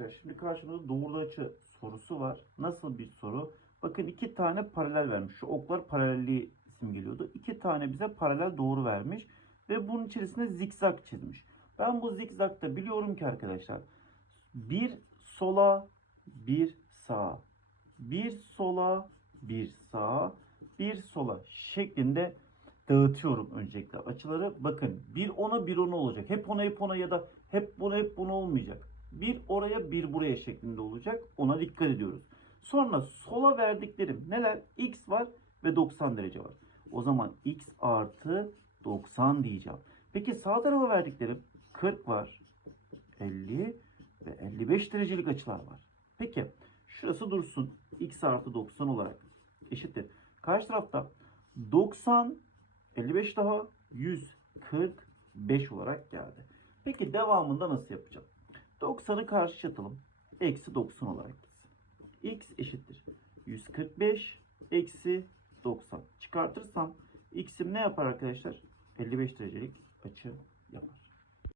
arkadaşlar şimdi karşımızda doğru açı sorusu var. Nasıl bir soru? Bakın iki tane paralel vermiş. Şu oklar paralelliği simgeliyordu. İki tane bize paralel doğru vermiş. Ve bunun içerisinde zikzak çizmiş. Ben bu zikzakta biliyorum ki arkadaşlar bir sola bir sağa bir sola bir sağa bir sola şeklinde dağıtıyorum öncelikle açıları. Bakın bir ona bir ona olacak. Hep ona hep ona ya da hep buna hep buna olmayacak. Bir oraya bir buraya şeklinde olacak. Ona dikkat ediyoruz. Sonra sola verdiklerim neler? X var ve 90 derece var. O zaman X artı 90 diyeceğim. Peki sağ tarafa verdiklerim 40 var. 50 ve 55 derecelik açılar var. Peki şurası dursun. X artı 90 olarak eşittir. Karşı tarafta 90 55 daha 145 olarak geldi. Peki devamında nasıl yapacağım? 90'ı karşı çatalım. Eksi 90 olarak. X eşittir. 145 eksi 90. Çıkartırsam x'im ne yapar arkadaşlar? 55 derecelik açı yapar.